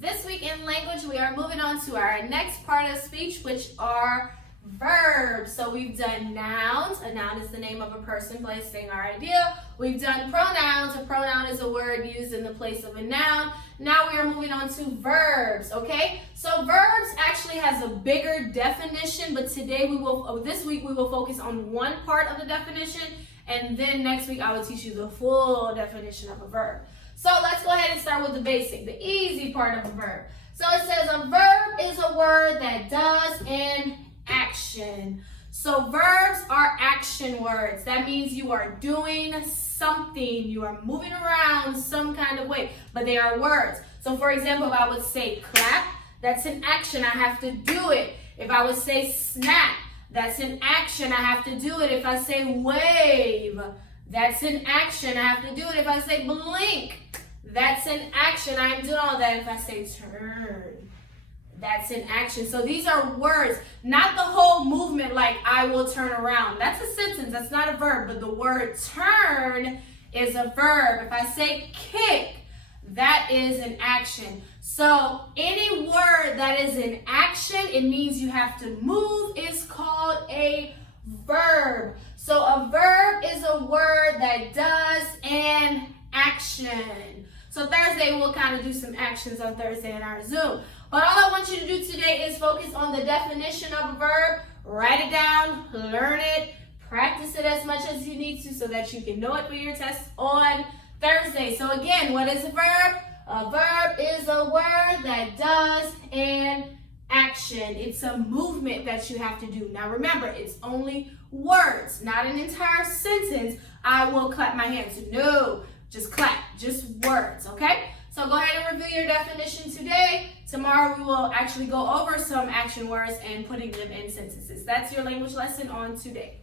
This week in language, we are moving on to our next part of speech, which are verbs. So we've done nouns. A noun is the name of a person, place, thing, or idea. We've done pronouns. A pronoun is a word used in the place of a noun. Now we are moving on to verbs, okay? So verbs actually has a bigger definition, but this week we will focus on one part of the definition, and then next week I will teach you the full definition of a verb. So let's go ahead and start with the basic, the easy part of a verb. So it says a verb is a word that does an action. So verbs are action words. That means you are doing something. You are moving around some kind of way, but they are words. So for example, if I would say clap, that's an action. I have to do it. If I would say snap, that's an action. I have to do it. If I say wave, that's an action. I have to do it. If I say blink, that's an action. I am doing all that. If I say turn, that's an action. So these are words, not the whole movement like I will turn around. That's a sentence. That's not a verb. But the word turn is a verb. If I say kick, that is an action. So any word that is an action, it means you have to move, is called a verb. So a verb is a word that does an action. So Thursday, we'll kind of do some actions on Thursday in our Zoom. But all I want you to do today is focus on the definition of a verb, write it down, learn it, practice it as much as you need to so that you can know it for your test on Thursday. So again, what is a verb? A verb is a word that does an action. It's a movement that you have to do. Now remember, it's only words, not an entire sentence. I will clap my hands. No, just clap, just words, okay? So go ahead and review your definition today. Tomorrow we will actually go over some action words and putting them in sentences. That's your language lesson on today.